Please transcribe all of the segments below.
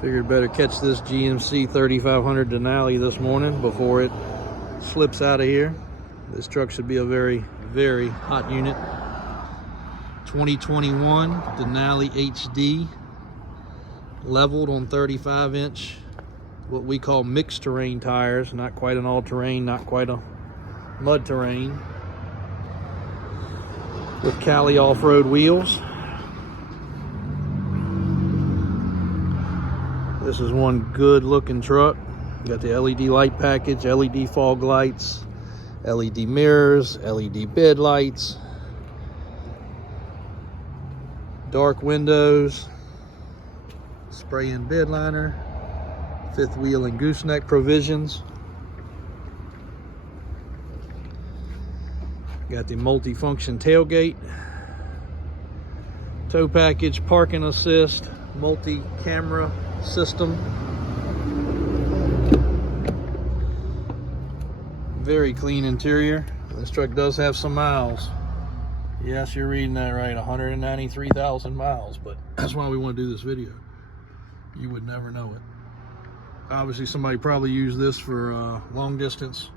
Figured better catch this GMC 3500 Denali this morning before it slips out of here. This truck should be a very, very hot unit. 2021 Denali HD, leveled on 35-inch, what we call mixed terrain tires. Not quite an all-terrain, not quite a mud terrain. With Cali off-road wheels. This is one good looking truck. Got the LED light package, LED fog lights, LED mirrors, LED bed lights, dark windows, spray in bed liner, fifth wheel and gooseneck provisions. Got the multi-function tailgate, tow package, parking assist, multi-camera system. Very clean interior. This truck does have some miles. Yes, you're reading that right, 193,000 miles, but that's why we want to do this video. You would never know it. Obviously somebody probably used this for long distance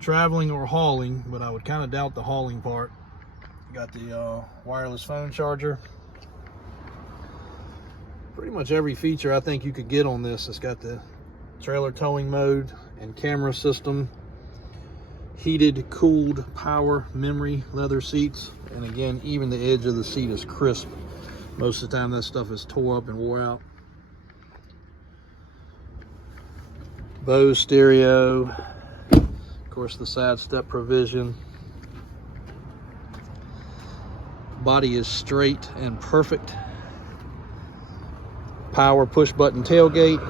traveling or hauling, but I would kind of doubt the hauling part. Got the wireless phone charger. Pretty much every feature I think you could get on this. It's got the trailer towing mode and camera system, heated, cooled, power, memory, leather seats, and again, even the edge of the seat is crisp. Most of the time that stuff is tore up and wore out. Bose stereo, of course the side step provision. Body is straight and perfect. Power push button tailgate.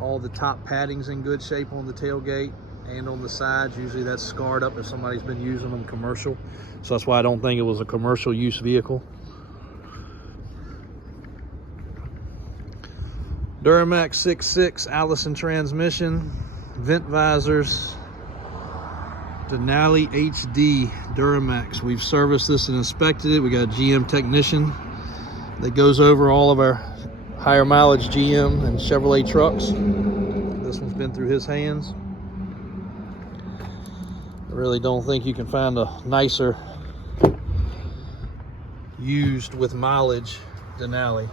All the top padding's in good shape on the tailgate and on the sides. Usually that's scarred up if somebody's been using them commercial. So that's why I don't think it was a commercial use vehicle. Duramax 6.6 Allison transmission, vent visors, Denali HD Duramax. We've serviced this and inspected it. We got a GM technician that goes over all of our higher mileage GM and Chevrolet trucks. This one's been through his hands. I really don't think you can find a nicer used with mileage Denali.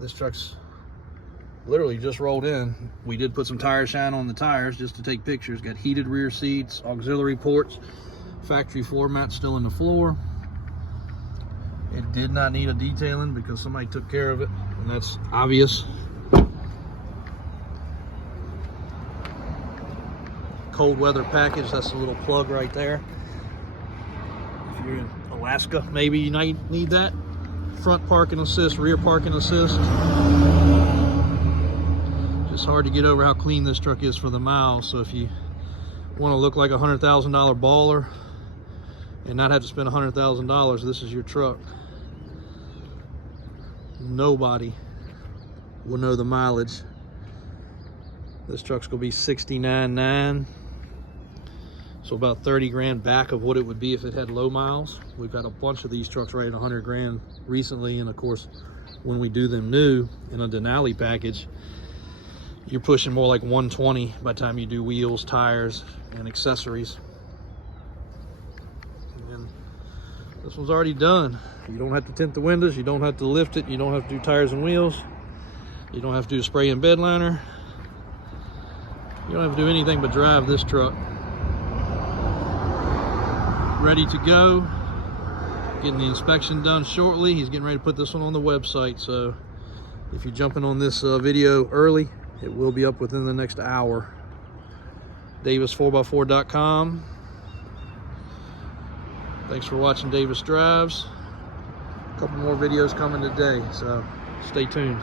This truck's literally just rolled in. We did put some tire shine on the tires just to take pictures. Got heated rear seats, auxiliary ports, factory floor mat still in the floor. It did not need a detailing because somebody took care of it, and that's obvious. Cold weather package, that's a little plug right there. If you're in Alaska, maybe you might need that. Front parking assist, rear parking assist. Just hard to get over how clean this truck is for the miles. So if you want to look like a $100,000 baller and not have to spend $100,000, this is your truck. Nobody will know the mileage. This truck's gonna be 69.9, so about 30 grand back of what it would be if it had low miles. We've got a bunch of these trucks right at 100 grand recently, and of course when we do them new in a Denali package, you're pushing more like 120 by the time you do wheels, tires, and accessories. And this one's already done. You don't have to tint the windows, you don't have to lift it, you don't have to do tires and wheels, you don't have to do spray and bed liner. You don't have to do anything but drive this truck. Ready to go. Getting the inspection done shortly. He's getting ready to put this one on the website, so if you're jumping on this video early, it will be up within the next hour. Davis4x4.com. Thanks for watching Davis Drives. A couple more videos coming today, so stay tuned.